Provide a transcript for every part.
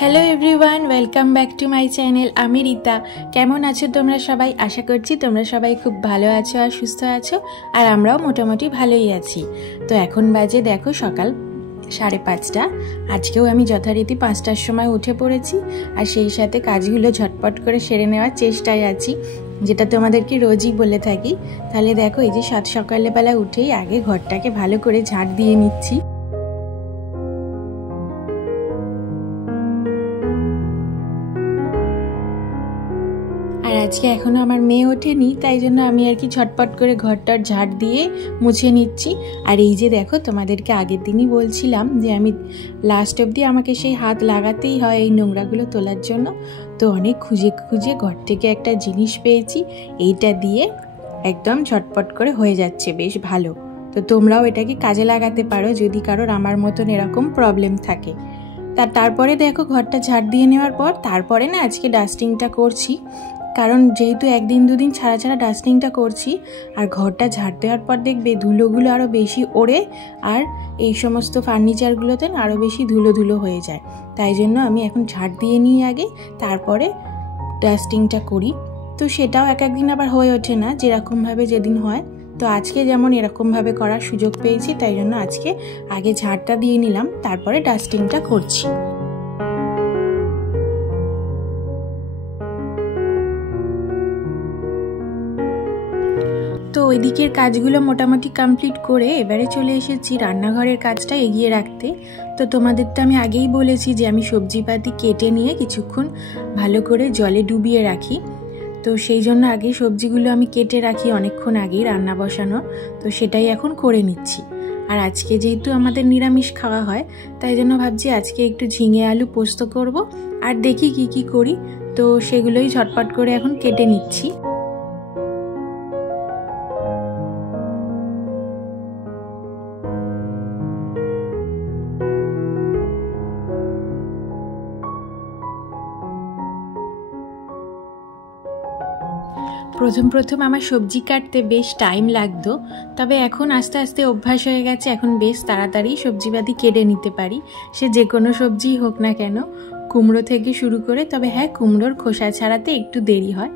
Hello everyone, welcome back to my channel. আমি রীতা। কেমন আছো তোমরা সবাই? আশা করছি তোমরা সবাই খুব ভালো আছো আর সুস্থ আছো, আর আমরাও মোটামুটি ভালোই আছি। তো এখন বাজে দেখো সকাল 5:30। আজকেও আমি যথারীতি 5টার সময় উঠে পড়েছি, আর সেই সাথে কাজগুলো ঝটপট করে সেরে নেওয়ার চেষ্টায় আছি, যেটা তোমাদেরকে রোজই বলে থাকি। তাহলে দেখো এই যে সকালবেলা উঠেই আগে ঘরটাকে ভালো করে ঝাঁট দিয়ে নিচ্ছি। আর আজকে এখনো আমার মেয়ে ওঠেনি, তাই জন্য আমি আর কি ঝটপট করে ঘরটার ঝাড় দিয়ে মুছে নিচ্ছি। আর এই যে দেখো, তোমাদেরকে আগের দিনই বলছিলাম যে আমি লাস্ট অবধি আমাকে সেই হাত লাগাতেই হয় এই নোংরাগুলো তোলার জন্য। তো অনেক খুঁজে খুঁজে ঘর থেকে একটা জিনিস পেয়েছি, এইটা দিয়ে একদম ঝটপট করে হয়ে যাচ্ছে, বেশ ভালো। তো তোমরাও এটাকে কাজে লাগাতে পারো যদি কারোর আমার মতন এরকম প্রবলেম থাকে। তারপরে দেখো ঘরটা ঝাড় দিয়ে নেওয়ার পর তারপরে না আজকে ডাস্টিংটা করছি, কারণ যেহেতু একদিন দুদিন ছাড়া ছাড়া ডাস্টিংটা করছি, আর ঘরটা ঝাড় দেওয়ার পর দেখবে ধুলোগুলো আরও বেশি ওড়ে, আর এই সমস্ত ফার্নিচারগুলোতে আরও বেশি ধুলো ধুলো হয়ে যায়। তাই জন্য আমি এখন ঝাড় দিয়ে নিই আগে, তারপরে ডাস্টিংটা করি। তো সেটাও এক একদিন আবার হয়ে ওঠে না যেরকমভাবে যেদিন হয়। তো আজকে যেমন এরকমভাবে করার সুযোগ পেয়েছি, তাই জন্য আজকে আগে ঝাড়টা দিয়ে নিলাম, তারপরে ডাস্টিংটা করছি। তো ওই দিকের কাজগুলো মোটামুটি কমপ্লিট করে এবারে চলে এসেছি রান্নাঘরের কাজটা এগিয়ে রাখতে। তো তোমাদের তো আমি আগেই বলেছি যে আমি সবজিপাতি কেটে নিয়ে কিছুক্ষণ ভালো করে জলে ডুবিয়ে রাখি। তো সেই জন্য আগে সবজিগুলো আমি কেটে রাখি অনেকক্ষণ আগেই রান্না বসানোর। তো সেটাই এখন করে নিচ্ছি। আর আজকে যেহেতু আমাদের নিরামিষ খাওয়া হয়, তাই জন্য ভাবছি আজকে একটু ঝিঙে আলু পোস্ত করব, আর দেখি কি করি। তো সেগুলোই ঝটপট করে এখন কেটে নিচ্ছি। প্রথম আমার সবজি কাটতে বেশ টাইম লাগতো, তবে এখন আস্তে আস্তে অভ্যাস হয়ে গেছে। এখন বেশ তাড়াতাড়ি সবজিপাতি কেটে নিতে পারি, সে যে কোনো সবজিই হোক না কেন, কুমড়ো থেকে শুরু করে। তবে হ্যাঁ, কুমড়োর খোসা ছাড়াতে একটু দেরি হয়,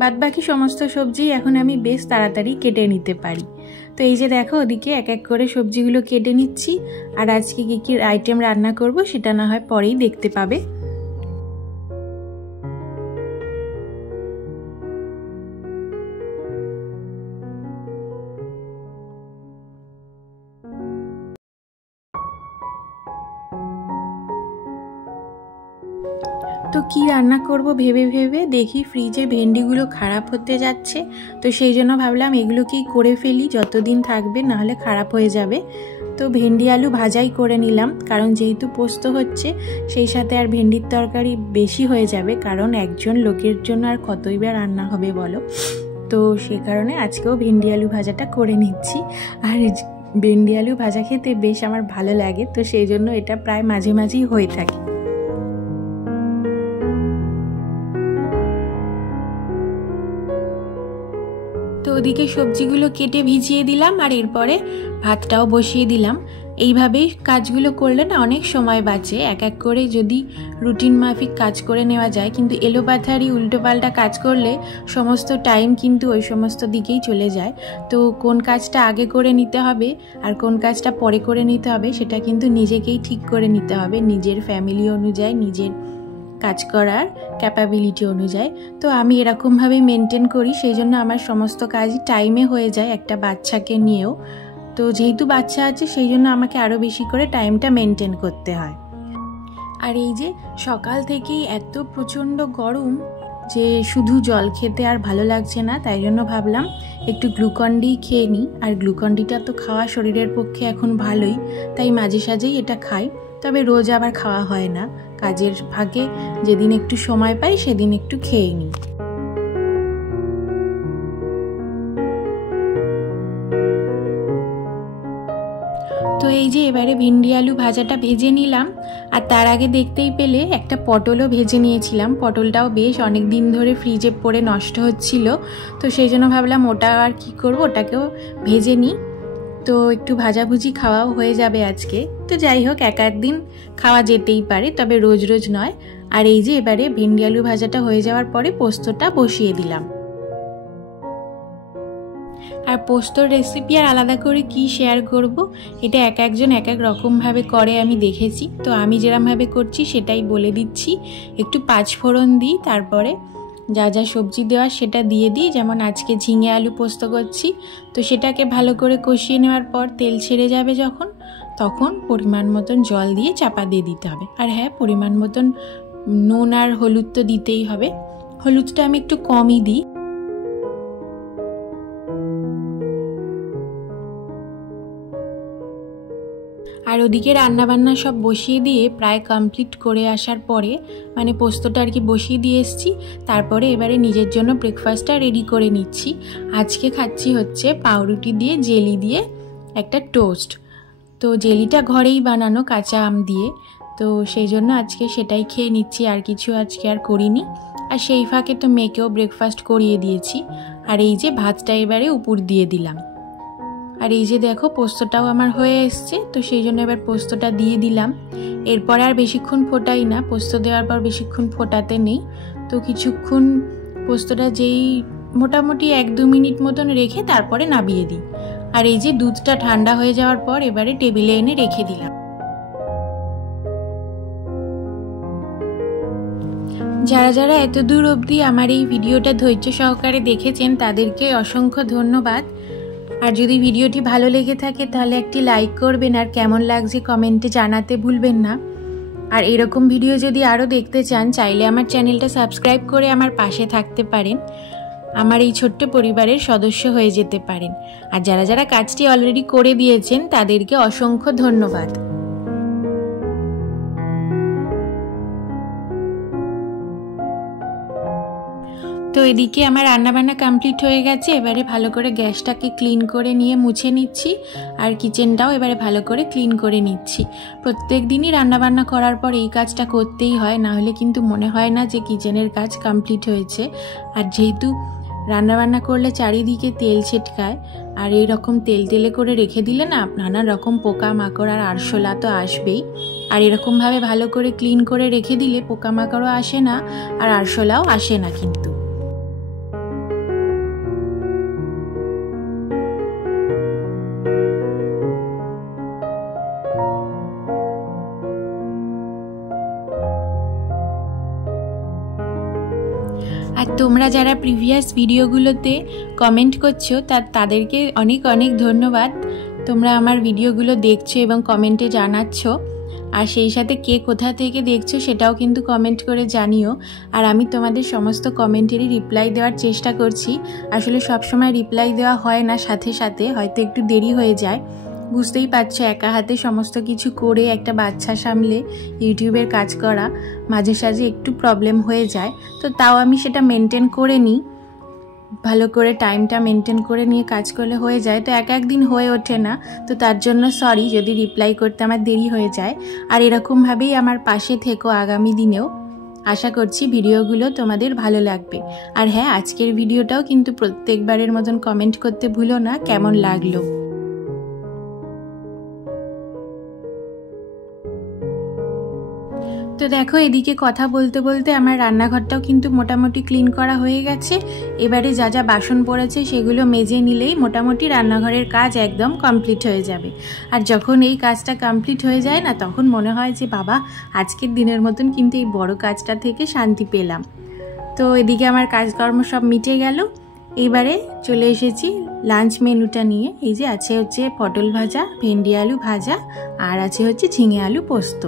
বাদবাকি সমস্ত সবজি এখন আমি বেশ তাড়াতাড়ি কেটে নিতে পারি। তো এই যে দেখো, ওদিকে এক এক করে সবজিগুলো কেটে নিচ্ছি। আর আজকে কী আইটেম রান্না করব সেটা না হয় পরেই দেখতে পাবে। তো কি রান্না করব ভেবে ভেবে দেখি ফ্রিজে ভেন্ডিগুলো খারাপ হতে যাচ্ছে। তো সেই জন্য ভাবলাম এগুলোকেই করে ফেলি, যতদিন থাকবে, নাহলে খারাপ হয়ে যাবে। তো ভেন্ডি আলু ভাজাই করে নিলাম, কারণ যেহেতু পোস্ত হচ্ছে সেই সাথে আর ভেন্ডির তরকারি বেশি হয়ে যাবে, কারণ একজন লোকের জন্য আর কতই বা রান্না হবে বলো। তো সে কারণে আজকেও ভেন্ডি আলু ভাজাটা করে নিচ্ছি। আর ভেন্ডি আলু ভাজা খেতে বেশ আমার ভালো লাগে, তো সেই জন্য এটা প্রায় মাঝে মাঝেই হয়ে থাকে। তো ওদিকে সবজিগুলো কেটে ভিজিয়ে দিলাম, আর এরপরে ভাতটাও বসিয়ে দিলাম। এইভাবেই কাজগুলো করলে না অনেক সময় বাঁচে। এক এক করে যদি রুটিন মাফিক কাজ করে নেওয়া যায়, কিন্তু এলোপাথারি উল্টোপাল্টা কাজ করলে সমস্ত টাইম কিন্তু ওই সমস্ত দিকেই চলে যায়। তো কোন কাজটা আগে করে নিতে হবে আর কোন কাজটা পরে করে নিতে হবে, সেটা কিন্তু নিজেকেই ঠিক করে নিতে হবে, নিজের ফ্যামিলি অনুযায়ী, নিজের কাজ করার ক্যাপাবিলিটি অনুযায়ী। তো আমি এরকমভাবেই মেনটেন করি, সেই জন্য আমার সমস্ত কাজই টাইমে হয়ে যায়, একটা বাচ্চাকে নিয়েও। তো যেহেতু বাচ্চা আছে সেই জন্য আমাকে আরও বেশি করে টাইমটা মেনটেন করতে হয়। আর এই যে সকাল থেকেই এত প্রচণ্ড গরম যে শুধু জল খেতে আর ভালো লাগছে না, তাই জন্য ভাবলাম একটু গ্লুকন-ডি খেয়ে নিই। আর গ্লুকন-ডিটা তো খাওয়া শরীরের পক্ষে এখন ভালোই, তাই মাঝে সাঝেই এটা খাই। তবে রোজ আবার খাওয়া হয় না, কাজের ফাঁকে যেদিন একটু সময় পাই সেদিন একটু খেয়ে নিই। তো এই যে এবারে ভিন্ডি আলু ভাজাটা ভেজে নিলাম, আর তার আগে দেখতেই পেলে একটা পটলও ভেজে নিয়েছিলাম। পটলটাও বেশ অনেক দিন ধরে ফ্রিজে পড়ে নষ্ট হচ্ছিল, তো সেই জন্য ভাবলাম ওটা আর কি করব, ওটাকেও ভেজে নিই। তো একটু ভাজাভুজি খাওয়াও হয়ে যাবে আজকে। তো তো যাই হোক এক দিন খাওয়া যেতেই পারে, তবে রোজ রোজ নয়। আর এই যে এবারে ভেন্ডি আলু ভাজাটা হয়ে যাওয়ার পরে পোস্তটা বসিয়ে দিলাম। আর পোস্তর রেসিপি আর আলাদা করে কি শেয়ার করব, এটা এক একজন এক এক রকমভাবে করে আমি দেখেছি। তো আমি যেরকমভাবে করছি সেটাই বলে দিচ্ছি। একটু পাঁচফোড়ন দিই, তারপরে যা যা সবজি দেওয়া সেটা দিয়ে দিই। যেমন আজকে ঝিঙে আলু পোস্ত করছি, তো সেটাকে ভালো করে কষিয়ে নেওয়ার পর তেল ছেড়ে যাবে যখন, তখন পরিমাণ মতন জল দিয়ে চাপা দিয়ে দিতে হবে। আর হ্যাঁ, পরিমাণ মতন নুন আর হলুদ তো দিতেই হবে। হলুদটা আমি একটু কমই দিই। আর ওদিকে রান্নাবান্না সব বসিয়ে দিয়ে প্রায় কমপ্লিট করে আসার পরে, মানে পোস্তটা আর কি বসিয়ে দিয়ে এসেছি, তারপরে এবারে নিজের জন্য ব্রেকফাস্টটা রেডি করে নিচ্ছি। আজকে খাচ্ছি হচ্ছে পাউরুটি দিয়ে জেলি দিয়ে একটা টোস্ট। তো জেলিটা ঘরেই বানানো কাঁচা আম দিয়ে, তো সেই জন্য আজকে সেটাই খেয়ে নিচ্ছি, আর কিছু আজকে আর করিনি। আর সেই ফাঁকে তো মেয়েকেও ব্রেকফাস্ট করিয়ে দিয়েছি। আর এই যে ভাতটা এবারে উপর দিয়ে দিলাম। আর এই যে দেখো পোস্তটাও আমার হয়ে এসছে, তো সেই জন্য এবার পোস্তটা দিয়ে দিলাম। এরপরে আর বেশিক্ষণ ফোটাই না, পোস্ত দেওয়ার পর বেশিক্ষণ ফোটাতে নেই। তো কিছুক্ষণ পোস্তটা যেই মোটামুটি 1-2 মিনিট মতন রেখে তারপরে নামিয়ে দিই। আর এই যে দুধটা ঠান্ডা হয়ে যাওয়ার পর এবারে টেবিলে এনে রেখে দিলাম। যারা যারা এত দূর অবধি আমার এই ভিডিওটা ধৈর্য সহকারে দেখেছেন তাদেরকে অসংখ্য ধন্যবাদ। আর যদি ভিডিওটি ভালো লেগে থাকে তাহলে একটি লাইক করবেন, আর কেমন লাগছে কমেন্টে জানাতে ভুলবেন না। আর এরকম ভিডিও যদি আরও দেখতে চান, চাইলে আমার চ্যানেলটা সাবস্ক্রাইব করে আমার পাশে থাকতে পারেন, আমার এই ছোট্ট পরিবারের সদস্য হয়ে যেতে পারেন। আর যারা যারা কাজটি অলরেডি করে দিয়েছেন তাদেরকে অসংখ্য ধন্যবাদ। তো এদিকে আমার রান্নাবান্না কমপ্লিট হয়ে গেছে। এবারে ভালো করে গ্যাসটাকে ক্লিন করে নিয়ে মুছে নিচ্ছি, আর কিচেনটাও এবারে ভালো করে ক্লিন করে নিচ্ছি। প্রত্যেক দিনই রান্নাবান্না করার পর এই কাজটা করতেই হয়, না হলে কিন্তু মনে হয় না যে কিচেনের কাজ কমপ্লিট হয়েছে। আর যেহেতু রান্নাবান্না করলে চারিদিকে তেল ছিটকায়, আর এই রকম তেল তেলে করে রেখে দিলে না নানা রকম পোকা মাকড় আর আরশোলা তো আসবেই। আর এরকমভাবে ভালো করে ক্লিন করে রেখে দিলে পোকামাকড়ও আসে না আর আরশোলাও আসে না কিন্তু। আর তোমরা যারা প্রিভিয়াস ভিডিওগুলোতে কমেন্ট করছো তাদেরকে অনেক অনেক ধন্যবাদ। তোমরা আমার ভিডিওগুলো দেখছো এবং কমেন্টে জানাচ্ছ, আর সেই সাথে কে কোথা থেকে দেখছো সেটাও কিন্তু কমেন্ট করে জানিও। আর আমি তোমাদের সমস্ত কমেন্টেরই রিপ্লাই দেওয়ার চেষ্টা করছি। আসলে সবসময় রিপ্লাই দেওয়া হয় না সাথে সাথে, হয়তো একটু দেরি হয়ে যায়। বুঝতেই পারছো, একা হাতে সমস্ত কিছু করে একটা বাচ্চা সামলে ইউটিউবের কাজ করা মাঝে সাঝে একটু প্রবলেম হয়ে যায়। তো তাও আমি সেটা মেনটেন করে নিই, ভালো করে টাইমটা মেনটেন করে নিয়ে কাজ করলে হয়ে যায়। তো একদিন হয়ে ওঠে না, তো তার জন্য সরি যদি রিপ্লাই করতে আমার দেরি হয়ে যায়। আর এরকমভাবেই আমার পাশে থেকো আগামী দিনেও। আশা করছি ভিডিওগুলো তোমাদের ভালো লাগবে। আর হ্যাঁ, আজকের ভিডিওটাও কিন্তু প্রত্যেকবারের মতন কমেন্ট করতে ভুলো না কেমন লাগলো। তো দেখো এদিকে কথা বলতে বলতে আমার রান্নাঘরটাও কিন্তু মোটামুটি ক্লিন করা হয়ে গেছে। এবারে যা যা বাসন পড়েছে সেগুলো মেজে নিলেই মোটামুটি রান্নাঘরের কাজ একদম কমপ্লিট হয়ে যাবে। আর যখন এই কাজটা কমপ্লিট হয়ে যায় না, তখন মনে হয় যে বাবা আজকের দিনের মতন কিন্তু এই বড় কাজটা থেকে শান্তি পেলাম। তো এদিকে আমার কাজকর্ম সব মিটে গেল। এবারে চলে এসেছি লাঞ্চ মেনুটা নিয়ে। এই যে আছে হচ্ছে পটল ভাজা, ভেন্ডি আলু ভাজা, আর আছে হচ্ছে ঝিঙে আলু পোস্ত।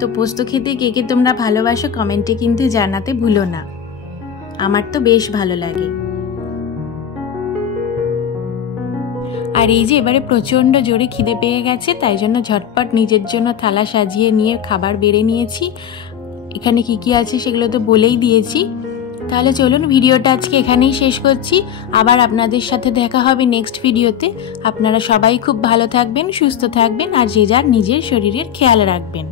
তো পোস্ত খেতে কে কে তোমরা ভালোবাসো কমেন্টে কিন্তু জানাতে ভুলো না, আমার তো বেশ ভালো লাগে। আর এই যে এবারে প্রচণ্ড জোরে খিদে পেয়ে গেছে, তাই জন্য ঝটপট নিজের জন্য থালা সাজিয়ে নিয়ে খাবার বেড়ে নিয়েছি। এখানে কি কি আছে সেগুলো তো বলেই দিয়েছি। তাহলে চলুন ভিডিওটা আজকে এখানেই শেষ করছি। আবার আপনাদের সাথে দেখা হবে নেক্সট ভিডিওতে। আপনারা সবাই খুব ভালো থাকবেন, সুস্থ থাকবেন, আর যে যার নিজের শরীরের খেয়াল রাখবেন।